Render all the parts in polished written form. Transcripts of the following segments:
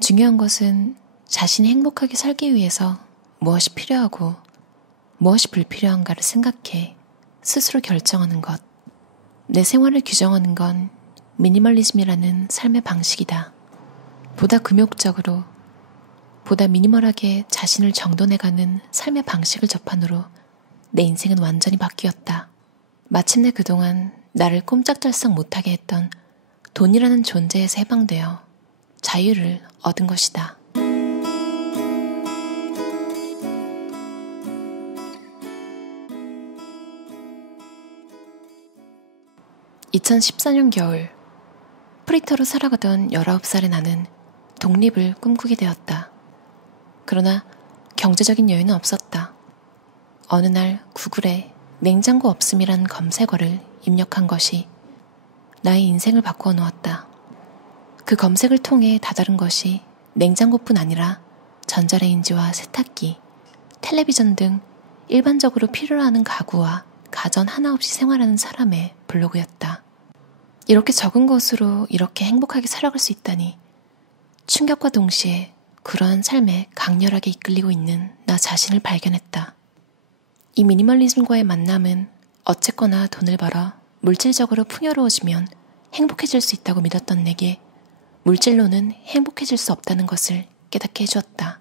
중요한 것은 자신이 행복하게 살기 위해서 무엇이 필요하고 무엇이 불필요한가를 생각해 스스로 결정하는 것. 내 생활을 규정하는 건 미니멀리즘이라는 삶의 방식이다. 보다 금욕적으로, 보다 미니멀하게 자신을 정돈해가는 삶의 방식을 접한으로 내 인생은 완전히 바뀌었다. 마침내 그동안 나를 꼼짝달싹 못하게 했던 돈이라는 존재에서 해방되어 자유를 얻은 것이다. 2014년 겨울, 프리터로 살아가던 19살의 나는 독립을 꿈꾸게 되었다. 그러나 경제적인 여유는 없었다. 어느 날 구글에 냉장고 없음이란 검색어를 입력한 것이 나의 인생을 바꾸어 놓았다. 그 검색을 통해 다다른 것이 냉장고뿐 아니라 전자레인지와 세탁기, 텔레비전 등 일반적으로 필요로 하는 가구와 가전 하나 없이 생활하는 사람의 블로그였다. 이렇게 적은 것으로 이렇게 행복하게 살아갈 수 있다니, 충격과 동시에 그러한 삶에 강렬하게 이끌리고 있는 나 자신을 발견했다. 이 미니멀리즘과의 만남은 어쨌거나 돈을 벌어 물질적으로 풍요로워지면 행복해질 수 있다고 믿었던 내게 물질로는 행복해질 수 없다는 것을 깨닫게 해주었다.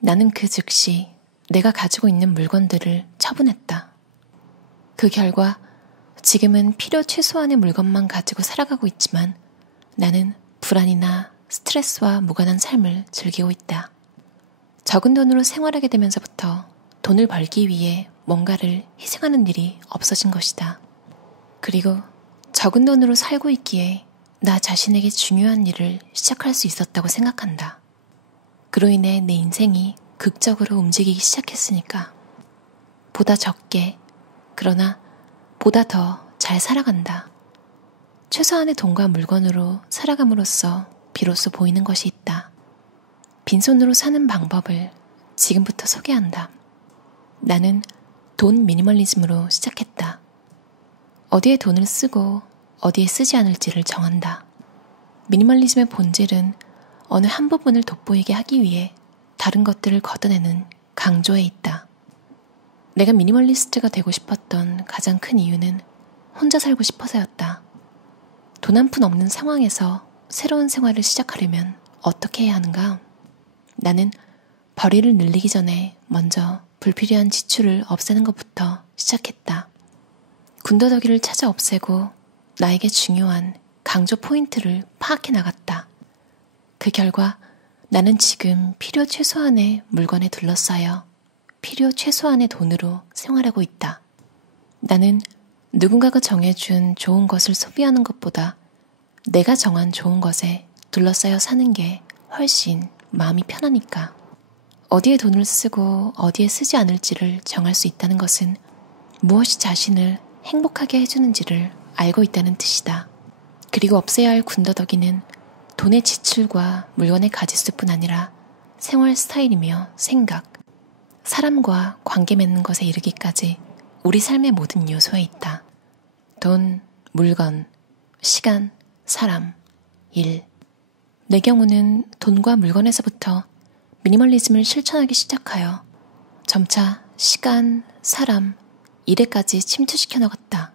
나는 그 즉시 내가 가지고 있는 물건들을 처분했다. 그 결과 지금은 필요 최소한의 물건만 가지고 살아가고 있지만 나는 불안이나 스트레스와 무관한 삶을 즐기고 있다. 적은 돈으로 생활하게 되면서부터 돈을 벌기 위해 뭔가를 희생하는 일이 없어진 것이다. 그리고 적은 돈으로 살고 있기에 나 자신에게 중요한 일을 시작할 수 있었다고 생각한다. 그로 인해 내 인생이 극적으로 움직이기 시작했으니까. 보다 적게, 그러나 보다 더 잘 살아간다. 최소한의 돈과 물건으로 살아감으로써 비로소 보이는 것이 있다. 빈손으로 사는 방법을 지금부터 소개한다. 나는 돈 미니멀리즘으로 시작했다. 어디에 돈을 쓰고 어디에 쓰지 않을지를 정한다. 미니멀리즘의 본질은 어느 한 부분을 돋보이게 하기 위해 다른 것들을 걷어내는 강조에 있다. 내가 미니멀리스트가 되고 싶었던 가장 큰 이유는 혼자 살고 싶어서였다. 돈 한 푼 없는 상황에서 새로운 생활을 시작하려면 어떻게 해야 하는가? 나는 벌이를 늘리기 전에 먼저 불필요한 지출을 없애는 것부터 시작했다. 군더더기를 찾아 없애고 나에게 중요한 강조 포인트를 파악해 나갔다. 그 결과 나는 지금 필요 최소한의 물건에 둘러싸여 필요 최소한의 돈으로 생활하고 있다. 나는 누군가가 정해준 좋은 것을 소비하는 것보다 내가 정한 좋은 것에 둘러싸여 사는 게 훨씬 마음이 편하니까. 어디에 돈을 쓰고 어디에 쓰지 않을지를 정할 수 있다는 것은 무엇이 자신을 행복하게 해주는지를 알고 있다는 뜻이다. 그리고 없애야 할 군더더기는 돈의 지출과 물건의 가짓수뿐 아니라 생활 스타일이며 생각, 사람과 관계 맺는 것에 이르기까지 우리 삶의 모든 요소에 있다. 돈, 물건, 시간, 사람, 일. 내 경우는 돈과 물건에서부터 미니멀리즘을 실천하기 시작하여 점차 시간, 사람, 일에까지 침투시켜 나갔다.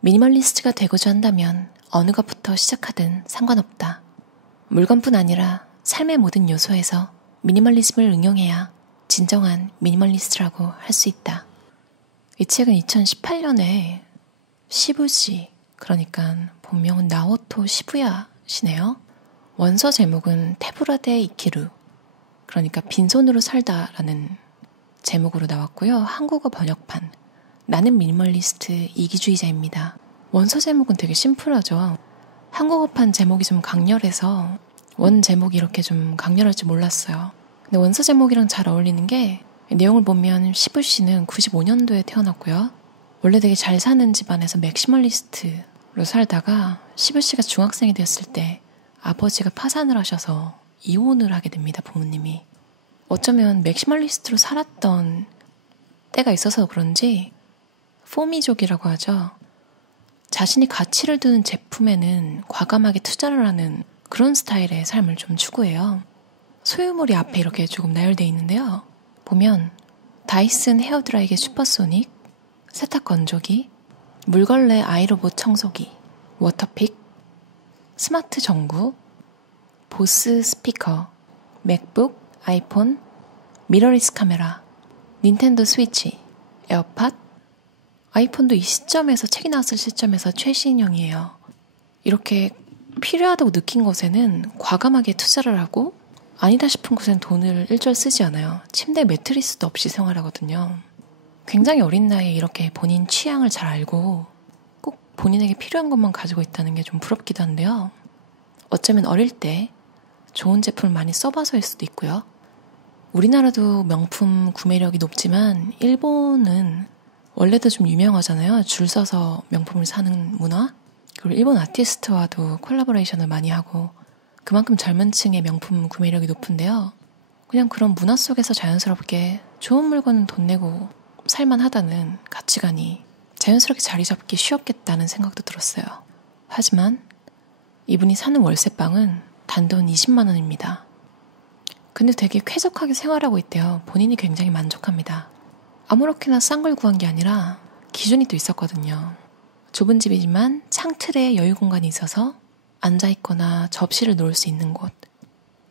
미니멀리스트가 되고자 한다면 어느 것부터 시작하든 상관없다. 물건뿐 아니라 삶의 모든 요소에서 미니멀리즘을 응용해야 진정한 미니멀리스트라고 할 수 있다. 이 책은 2018년에 시부지, 그러니까 본명은 나오토 시부야시네요. 원서 제목은 테부라데 이키루, 그러니까 빈손으로 살다라는 제목으로 나왔고요. 한국어 번역판, 나는 미니멀리스트 이기주의자입니다. 원서 제목은 되게 심플하죠. 한국어판 제목이 좀 강렬해서 원 제목이 이렇게 좀 강렬할 줄 몰랐어요. 근데 원서 제목이랑 잘 어울리는 게, 내용을 보면 시부 씨는 95년도에 태어났고요. 원래 되게 잘 사는 집안에서 맥시멀리스트로 살다가 시부 씨가 중학생이 되었을 때 아버지가 파산을 하셔서 이혼을 하게 됩니다, 부모님이. 어쩌면 맥시멀리스트로 살았던 때가 있어서 그런지 포미족이라고 하죠. 자신이 가치를 두는 제품에는 과감하게 투자를 하는 그런 스타일의 삶을 좀 추구해요. 소유물이 앞에 이렇게 조금 나열되어 있는데요. 보면 다이슨 헤어드라이기 슈퍼소닉, 세탁 건조기, 물걸레 아이로봇 청소기, 워터픽, 스마트 전구, 보스 스피커, 맥북, 아이폰, 미러리스 카메라, 닌텐도 스위치, 에어팟, 아이폰도 이 시점에서 책이 나왔을 시점에서 최신형이에요. 이렇게 필요하다고 느낀 것에는 과감하게 투자를 하고 아니다 싶은 곳엔 돈을 일절 쓰지 않아요. 침대에 매트리스도 없이 생활하거든요. 굉장히 어린 나이에 이렇게 본인 취향을 잘 알고 꼭 본인에게 필요한 것만 가지고 있다는 게 좀 부럽기도 한데요. 어쩌면 어릴 때 좋은 제품을 많이 써봐서일 수도 있고요. 우리나라도 명품 구매력이 높지만 일본은 원래도 좀 유명하잖아요. 줄 서서 명품을 사는 문화. 그리고 일본 아티스트와도 콜라보레이션을 많이 하고 그만큼 젊은 층의 명품 구매력이 높은데요. 그냥 그런 문화 속에서 자연스럽게 좋은 물건은 돈 내고 살만하다는 가치관이 자연스럽게 자리 잡기 쉬웠겠다는 생각도 들었어요. 하지만 이분이 사는 월세방은 단돈 20만 원입니다. 근데 되게 쾌적하게 생활하고 있대요. 본인이 굉장히 만족합니다. 아무렇게나 싼 걸 구한 게 아니라 기준이 또 있었거든요. 좁은 집이지만 창틀에 여유 공간이 있어서 앉아있거나 접시를 놓을 수 있는 곳,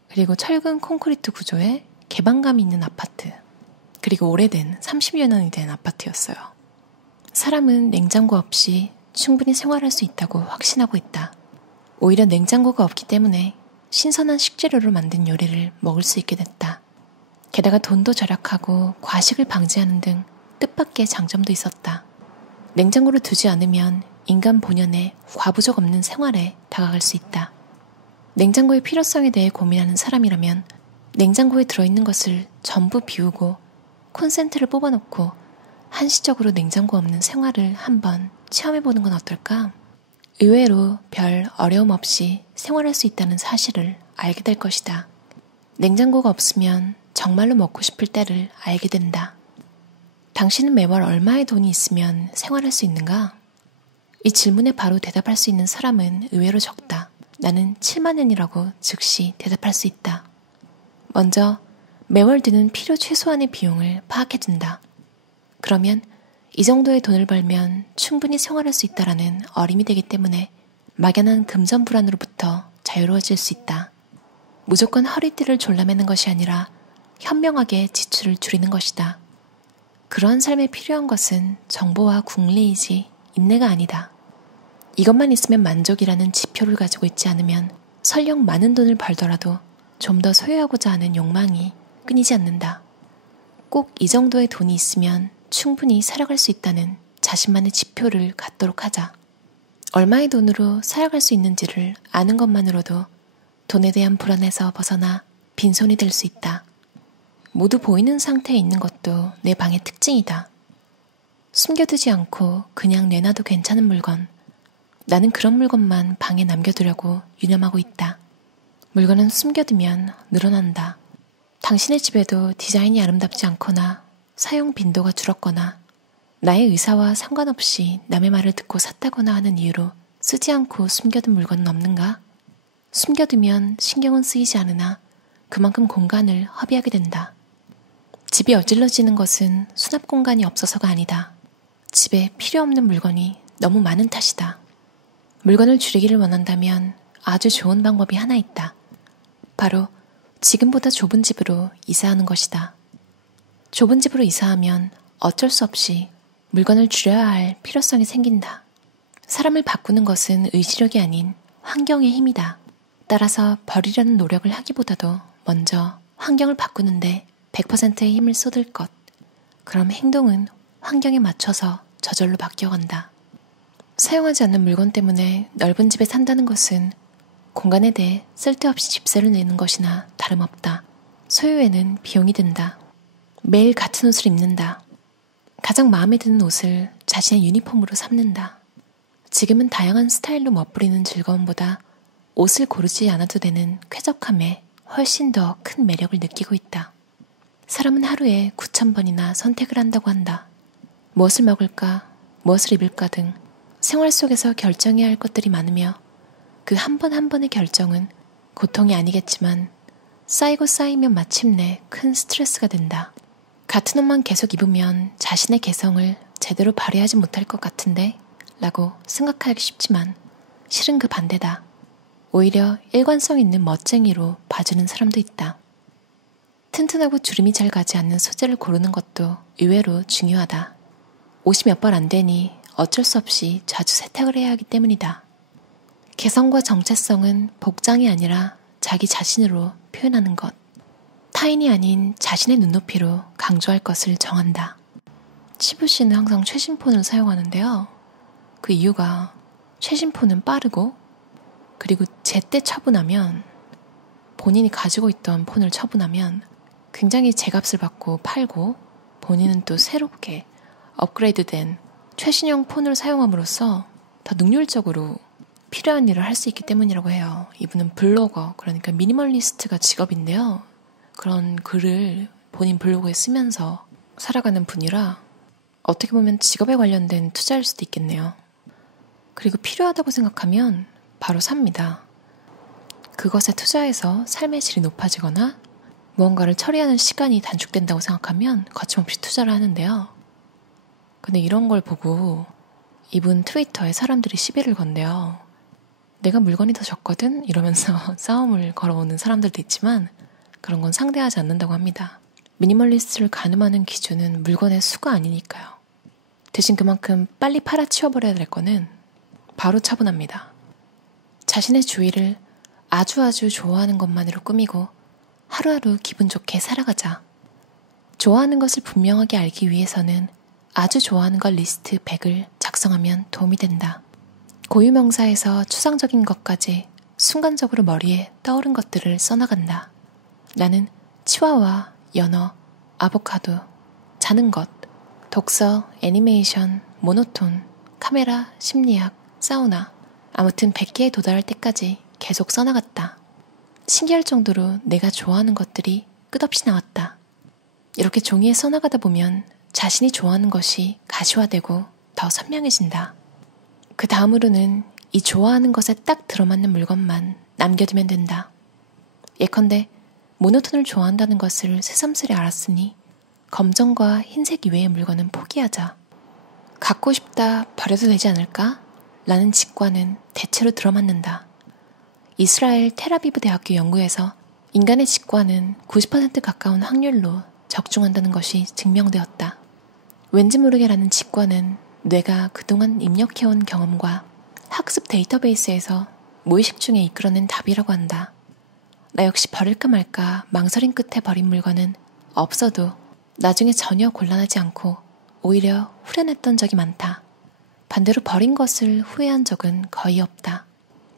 그리고 철근 콘크리트 구조에 개방감이 있는 아파트, 그리고 오래된 30여 년이 된 아파트였어요. 사람은 냉장고 없이 충분히 생활할 수 있다고 확신하고 있다. 오히려 냉장고가 없기 때문에 신선한 식재료로 만든 요리를 먹을 수 있게 됐다. 게다가 돈도 절약하고 과식을 방지하는 등 뜻밖의 장점도 있었다. 냉장고를 두지 않으면 인간 본연의 과부족 없는 생활에 다가갈 수 있다. 냉장고의 필요성에 대해 고민하는 사람이라면 냉장고에 들어있는 것을 전부 비우고 콘센트를 뽑아놓고 한시적으로 냉장고 없는 생활을 한번 체험해보는 건 어떨까? 의외로 별 어려움 없이 생활할 수 있다는 사실을 알게 될 것이다. 냉장고가 없으면 정말로 먹고 싶을 때를 알게 된다. 당신은 매월 얼마의 돈이 있으면 생활할 수 있는가? 이 질문에 바로 대답할 수 있는 사람은 의외로 적다. 나는 7만 원이라고 즉시 대답할 수 있다. 먼저 매월 드는 필요 최소한의 비용을 파악해둔다. 그러면 이 정도의 돈을 벌면 충분히 생활할 수 있다라는 어림이 되기 때문에 막연한 금전불안으로부터 자유로워질 수 있다. 무조건 허리띠를 졸라매는 것이 아니라 현명하게 지출을 줄이는 것이다. 그러한 삶에 필요한 것은 정보와 궁리이지 인내가 아니다. 이것만 있으면 만족이라는 지표를 가지고 있지 않으면 설령 많은 돈을 벌더라도 좀 더 소유하고자 하는 욕망이 끊이지 않는다. 꼭 이 정도의 돈이 있으면 충분히 살아갈 수 있다는 자신만의 지표를 갖도록 하자. 얼마의 돈으로 살아갈 수 있는지를 아는 것만으로도 돈에 대한 불안에서 벗어나 빈손이 될 수 있다. 모두 보이는 상태에 있는 것도 내 방의 특징이다. 숨겨두지 않고 그냥 내놔도 괜찮은 물건. 나는 그런 물건만 방에 남겨두려고 유념하고 있다. 물건은 숨겨두면 늘어난다. 당신의 집에도 디자인이 아름답지 않거나 사용 빈도가 줄었거나 나의 의사와 상관없이 남의 말을 듣고 샀다거나 하는 이유로 쓰지 않고 숨겨둔 물건은 없는가? 숨겨두면 신경은 쓰이지 않으나 그만큼 공간을 허비하게 된다. 집이 어질러지는 것은 수납 공간이 없어서가 아니다. 집에 필요 없는 물건이 너무 많은 탓이다. 물건을 줄이기를 원한다면 아주 좋은 방법이 하나 있다. 바로 지금보다 좁은 집으로 이사하는 것이다. 좁은 집으로 이사하면 어쩔 수 없이 물건을 줄여야 할 필요성이 생긴다. 사람을 바꾸는 것은 의지력이 아닌 환경의 힘이다. 따라서 버리려는 노력을 하기보다도 먼저 환경을 바꾸는데 100%의 힘을 쏟을 것. 그럼 행동은 환경에 맞춰서 저절로 바뀌어간다. 사용하지 않는 물건 때문에 넓은 집에 산다는 것은 공간에 대해 쓸데없이 집세를 내는 것이나 다름없다. 소유에는 비용이 든다. 매일 같은 옷을 입는다. 가장 마음에 드는 옷을 자신의 유니폼으로 삼는다. 지금은 다양한 스타일로 멋부리는 즐거움보다 옷을 고르지 않아도 되는 쾌적함에 훨씬 더 큰 매력을 느끼고 있다. 사람은 하루에 9,000번이나 선택을 한다고 한다. 무엇을 먹을까, 무엇을 입을까 등 생활 속에서 결정해야 할 것들이 많으며 그 한 번 한 번의 결정은 고통이 아니겠지만 쌓이고 쌓이면 마침내 큰 스트레스가 된다. 같은 옷만 계속 입으면 자신의 개성을 제대로 발휘하지 못할 것 같은데 라고 생각하기 쉽지만 실은 그 반대다. 오히려 일관성 있는 멋쟁이로 봐주는 사람도 있다. 튼튼하고 주름이 잘 가지 않는 소재를 고르는 것도 의외로 중요하다. 옷이 몇 벌 안 되니 어쩔 수 없이 자주 세탁을 해야 하기 때문이다. 개성과 정체성은 복장이 아니라 자기 자신으로 표현하는 것. 타인이 아닌 자신의 눈높이로 강조할 것을 정한다. 치부 씨는 항상 최신 폰을 사용하는데요. 그 이유가 최신 폰은 빠르고 그리고 제때 처분하면 본인이 가지고 있던 폰을 처분하면 굉장히 제값을 받고 팔고 본인은 또 새롭게 업그레이드된 최신형 폰을 사용함으로써 더 능률적으로 필요한 일을 할 수 있기 때문이라고 해요. 이분은 블로거, 그러니까 미니멀리스트가 직업인데요. 그런 글을 본인 블로그에 쓰면서 살아가는 분이라 어떻게 보면 직업에 관련된 투자일 수도 있겠네요. 그리고 필요하다고 생각하면 바로 삽니다. 그것에 투자해서 삶의 질이 높아지거나 무언가를 처리하는 시간이 단축된다고 생각하면 거침없이 투자를 하는데요. 근데 이런 걸 보고 이분 트위터에 사람들이 시비를 건대요. 내가 물건이 더 적거든? 이러면서 싸움을 걸어오는 사람들도 있지만 그런 건 상대하지 않는다고 합니다. 미니멀리스트를 가늠하는 기준은 물건의 수가 아니니까요. 대신 그만큼 빨리 팔아치워버려야 될 거는 바로 처분합니다. 자신의 주위를 아주 좋아하는 것만으로 꾸미고 하루하루 기분 좋게 살아가자. 좋아하는 것을 분명하게 알기 위해서는 아주 좋아하는 것 리스트 100을 작성하면 도움이 된다. 고유명사에서 추상적인 것까지 순간적으로 머리에 떠오른 것들을 써나간다. 나는 치와와, 연어, 아보카도, 자는 것, 독서, 애니메이션, 모노톤, 카메라, 심리학, 사우나, 아무튼 100개에 도달할 때까지 계속 써나갔다. 신기할 정도로 내가 좋아하는 것들이 끝없이 나왔다. 이렇게 종이에 써나가다 보면 자신이 좋아하는 것이 가시화되고 더 선명해진다. 그 다음으로는 이 좋아하는 것에 딱 들어맞는 물건만 남겨두면 된다. 예컨대 모노톤을 좋아한다는 것을 새삼스레 알았으니 검정과 흰색 이외의 물건은 포기하자. 갖고 싶다 버려도 되지 않을까? 라는 직관은 대체로 들어맞는다. 이스라엘 텔아비브 대학교 연구에서 인간의 직관은 90% 가까운 확률로 적중한다는 것이 증명되었다. 왠지 모르게라는 직관은 뇌가 그동안 입력해온 경험과 학습 데이터베이스에서 무의식 중에 이끌어낸 답이라고 한다. 나 역시 버릴까 말까 망설임 끝에 버린 물건은 없어도 나중에 전혀 곤란하지 않고 오히려 후련했던 적이 많다. 반대로 버린 것을 후회한 적은 거의 없다.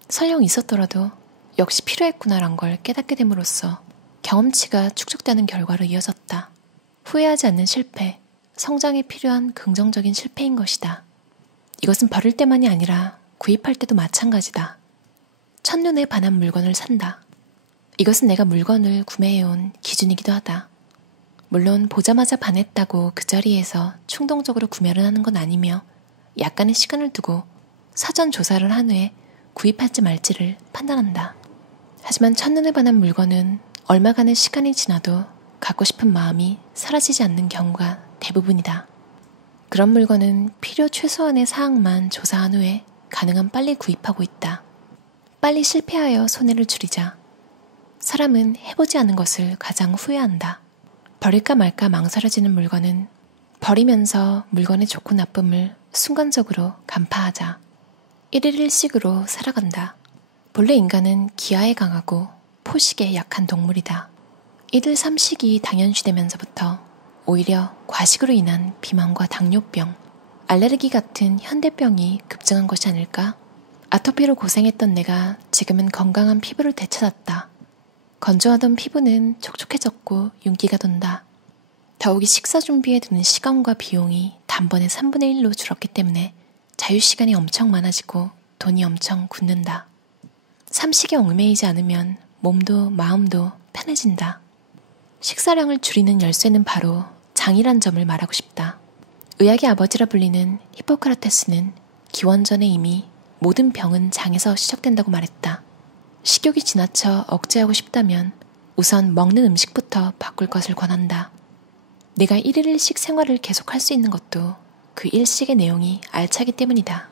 설령 있었더라도 역시 필요했구나란 걸 깨닫게 됨으로써 경험치가 축적되는 결과로 이어졌다. 후회하지 않는 실패, 성장에 필요한 긍정적인 실패인 것이다. 이것은 버릴 때만이 아니라 구입할 때도 마찬가지다. 첫눈에 반한 물건을 산다. 이것은 내가 물건을 구매해온 기준이기도 하다. 물론 보자마자 반했다고 그 자리에서 충동적으로 구매를 하는 건 아니며 약간의 시간을 두고 사전 조사를 한 후에 구입할지 말지를 판단한다. 하지만 첫눈에 반한 물건은 얼마간의 시간이 지나도 갖고 싶은 마음이 사라지지 않는 경우가 대부분이다. 그런 물건은 필요 최소한의 사항만 조사한 후에 가능한 빨리 구입하고 있다. 빨리 실패하여 손해를 줄이자. 사람은 해보지 않은 것을 가장 후회한다. 버릴까 말까 망설여지는 물건은 버리면서 물건의 좋고 나쁨을 순간적으로 간파하자. 1일 1식으로 살아간다. 본래 인간은 기아에 강하고 포식에 약한 동물이다. 1일 3식이 당연시되면서부터 오히려 과식으로 인한 비만과 당뇨병, 알레르기 같은 현대병이 급증한 것이 아닐까? 아토피로 고생했던 내가 지금은 건강한 피부를 되찾았다. 건조하던 피부는 촉촉해졌고 윤기가 돈다. 더욱이 식사 준비에 드는 시간과 비용이 단번에 3분의 1로 줄었기 때문에 자유시간이 엄청 많아지고 돈이 엄청 굳는다. 삼식에 얽매이지 않으면 몸도 마음도 편해진다. 식사량을 줄이는 열쇠는 바로 장이란 점을 말하고 싶다. 의학의 아버지라 불리는 히포크라테스는 기원전에 이미 모든 병은 장에서 시작된다고 말했다. 식욕이 지나쳐 억제하고 싶다면 우선 먹는 음식부터 바꿀 것을 권한다. 내가 1일1식 생활을 계속할 수 있는 것도 그 일식의 내용이 알차기 때문이다.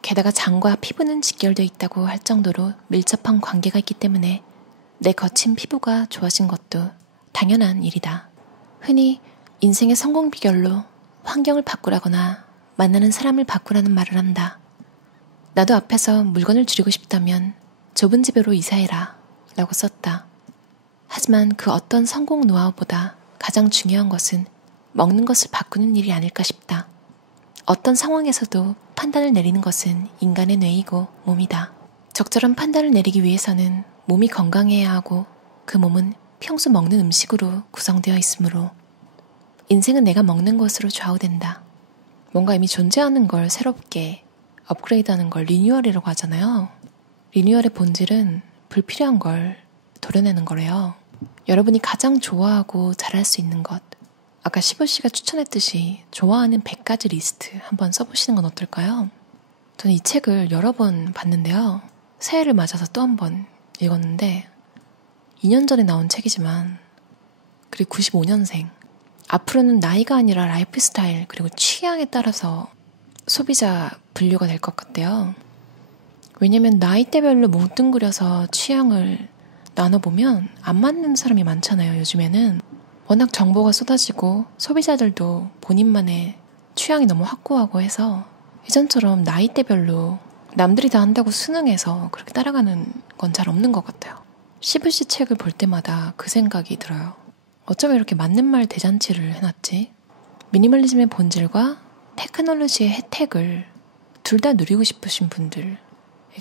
게다가 장과 피부는 직결되어 있다고 할 정도로 밀접한 관계가 있기 때문에 내 거친 피부가 좋아진 것도 당연한 일이다. 흔히 인생의 성공 비결로 환경을 바꾸라거나 만나는 사람을 바꾸라는 말을 한다. 나도 앞에서 물건을 줄이고 싶다면 좁은 집으로 이사해라 라고 썼다. 하지만 그 어떤 성공 노하우보다 가장 중요한 것은 먹는 것을 바꾸는 일이 아닐까 싶다. 어떤 상황에서도 판단을 내리는 것은 인간의 뇌이고 몸이다. 적절한 판단을 내리기 위해서는 몸이 건강해야 하고 그 몸은 평소 먹는 음식으로 구성되어 있으므로 인생은 내가 먹는 것으로 좌우된다. 뭔가 이미 존재하는 걸 새롭게 업그레이드하는 걸 리뉴얼이라고 하잖아요. 리뉴얼의 본질은 불필요한 걸 도려내는 거래요. 여러분이 가장 좋아하고 잘할 수 있는 것, 아까 시보씨가 추천했듯이 좋아하는 100가지 리스트 한번 써보시는 건 어떨까요? 저는 이 책을 여러 번 봤는데요. 새해를 맞아서 또 한 번 읽었는데 2년 전에 나온 책이지만 그리고 95년생 앞으로는 나이가 아니라 라이프 스타일 그리고 취향에 따라서 소비자 분류가 될 것 같대요. 왜냐면 나이대별로 뭉뚱그려서 취향을 나눠보면 안 맞는 사람이 많잖아요. 요즘에는 워낙 정보가 쏟아지고 소비자들도 본인만의 취향이 너무 확고하고 해서 예전처럼 나이대별로 남들이 다 한다고 순응해서 그렇게 따라가는 건 잘 없는 것 같아요. CVC 책을 볼 때마다 그 생각이 들어요. 어쩌면 이렇게 맞는 말 대잔치를 해놨지? 미니멀리즘의 본질과 테크놀로지의 혜택을 둘 다 누리고 싶으신 분들에게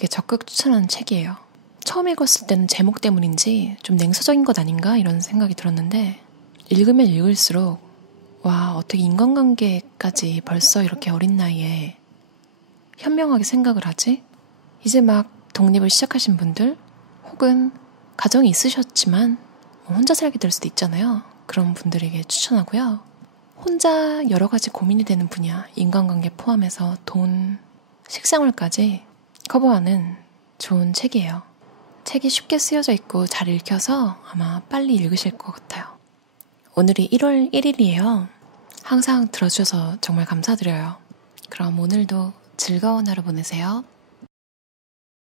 적극 추천하는 책이에요. 처음 읽었을 때는 제목 때문인지 좀 냉소적인 것 아닌가 이런 생각이 들었는데 읽으면 읽을수록 와, 어떻게 인간관계까지 벌써 이렇게 어린 나이에 현명하게 생각을 하지? 이제 막 독립을 시작하신 분들 혹은 가정이 있으셨지만 혼자 살게 될 수도 있잖아요. 그런 분들에게 추천하고요. 혼자 여러 가지 고민이 되는 분야, 인간관계 포함해서 돈, 식생활까지 커버하는 좋은 책이에요. 책이 쉽게 쓰여져 있고 잘 읽혀서 아마 빨리 읽으실 것 같아요. 오늘이 1월 1일이에요. 항상 들어주셔서 정말 감사드려요. 그럼 오늘도 즐거운 하루 보내세요.